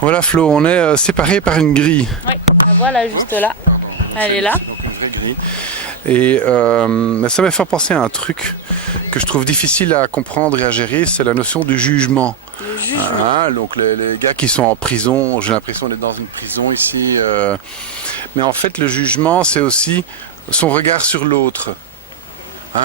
Voilà Flo, on est séparés par une grille. Oui, on la voit là, juste là. Elle est là. Donc une vraie grille. Et ça m'a fait penser à un truc que je trouve difficile à comprendre et à gérer, c'est la notion du jugement. Le jugement. Donc les gars qui sont en prison, j'ai l'impression d'être dans une prison ici. Mais en fait, le jugement, c'est aussi son regard sur l'autre.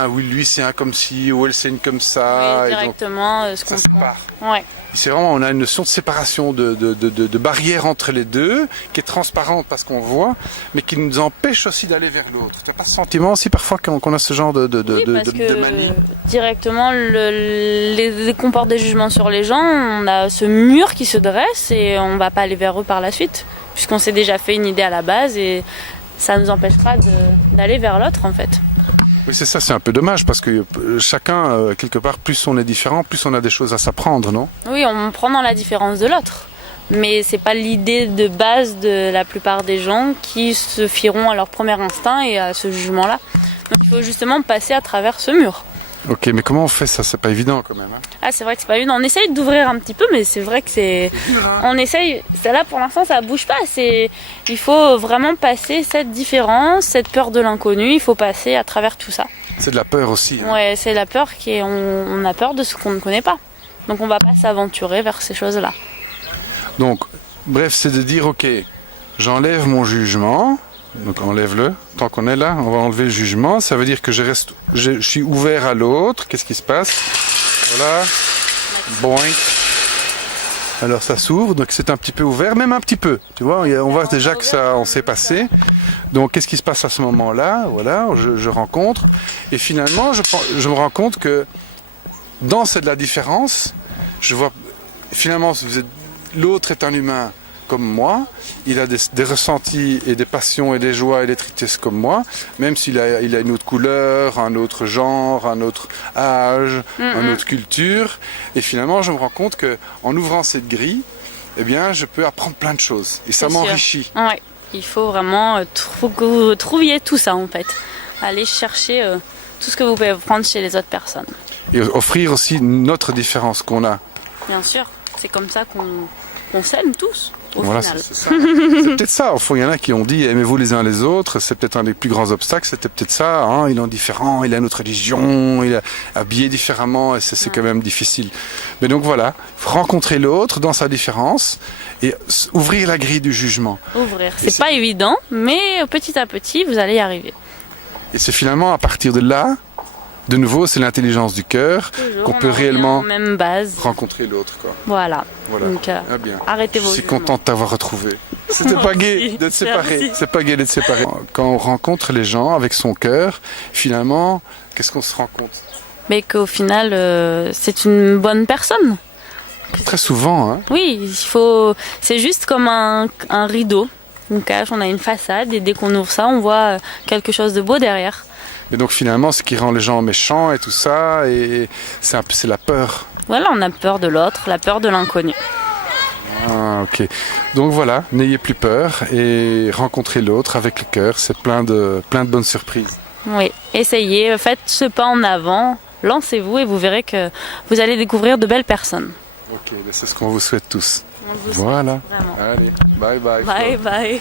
Oui, lui c'est un comme ci, ou elle c'est une comme ça. Oui, Et donc, directement, ce qu'on ça se part. Ouais. c'est vraiment, on a une notion de séparation, de barrière entre les deux, qui est transparente parce qu'on voit, mais qui nous empêche aussi d'aller vers l'autre. Tu n'as pas ce sentiment aussi parfois qu'on a ce genre Oui, parce de que manie? directement, qu'on porte des jugements sur les gens, on a ce mur qui se dresse et on va pas aller vers eux par la suite, puisqu'on s'est déjà fait une idée à la base et ça nous empêchera d'aller vers l'autre en fait. Oui, c'est ça, c'est un peu dommage parce que chacun, quelque part, plus on est différent, plus on a des choses à s'apprendre, non? Oui, on prend dans la différence de l'autre. Mais c'est pas l'idée de base de la plupart des gens qui se fieront à leur premier instinct et à ce jugement-là. Donc il faut justement passer à travers ce mur. Ok, mais comment on fait ça? C'est pas évident quand même. Ah, c'est vrai que c'est pas évident. On essaye d'ouvrir un petit peu, mais c'est vrai que c'est. On essaye. Là, pour l'instant, ça bouge pas. Il faut vraiment passer cette différence, cette peur de l'inconnu. Il faut passer à travers tout ça. C'est de la peur aussi. Ouais, c'est la peur on a peur de ce qu'on ne connaît pas. Donc on va pas s'aventurer vers ces choses-là. Donc, bref, c'est de dire, ok, j'enlève mon jugement. Donc enlève-le. Tant qu'on est là, on va enlever le jugement. Ça veut dire que je suis ouvert à l'autre. Qu'est-ce qui se passe? Voilà. Boing. Alors ça s'ouvre, donc c'est un petit peu ouvert, même un petit peu. Tu vois, on voit déjà que ça, on s'est passé. Donc qu'est-ce qui se passe à ce moment-là? Voilà, je rencontre. Et finalement, je me rends compte que dans cette la différence, je vois finalement, l'autre est un humain comme moi, il a des ressentis et des passions et des joies et des tristesses comme moi, même s'il a une autre couleur, un autre genre, un autre âge, une autre culture. Et finalement, je me rends compte que en ouvrant cette grille, eh bien, je peux apprendre plein de choses et ça m'enrichit. Ouais, il faut vraiment que vous trouviez tout ça en fait. Allez chercher tout ce que vous pouvez prendre chez les autres personnes. Et offrir aussi notre différence qu'on a. Bien sûr, c'est comme ça qu'on s'aime tous. Voilà, c'est ça. C'est peut-être ça. Au fond, il y en a qui ont dit aimez-vous les uns les autres. C'est peut-être un des plus grands obstacles. C'était peut-être ça. Il est différent, il a une autre religion, il est habillé différemment. Et c'est quand même difficile. Mais donc voilà, rencontrer l'autre dans sa différence et ouvrir la grille du jugement. Ouvrir. C'est pas évident, mais petit à petit, vous allez y arriver. Et c'est finalement à partir de là. De nouveau, c'est l'intelligence du cœur qu'on peut réellement même base. rencontrer l'autre. Voilà. Donc, bien. Arrêtez vos Je suis content de t'avoir retrouvé. C'était pas gai d'être séparés. C'est pas gai d'être séparés. Quand on rencontre les gens avec son cœur, finalement, qu'est-ce qu'on se rend compte? Mais qu'au final, c'est une bonne personne. Très souvent, Oui, c'est juste comme un rideau. On cache, on a une façade et dès qu'on ouvre ça, on voit quelque chose de beau derrière. Et donc finalement, ce qui rend les gens méchants et tout ça, c'est la peur. Voilà, on a peur de l'autre, la peur de l'inconnu. Ok. Donc voilà, n'ayez plus peur et rencontrez l'autre avec le cœur. C'est plein de bonnes surprises. Oui, essayez, faites ce pas en avant, lancez-vous et vous verrez que vous allez découvrir de belles personnes. Ok, c'est ce qu'on vous souhaite tous. Voilà. Vraiment. Allez, bye bye. Bye bye.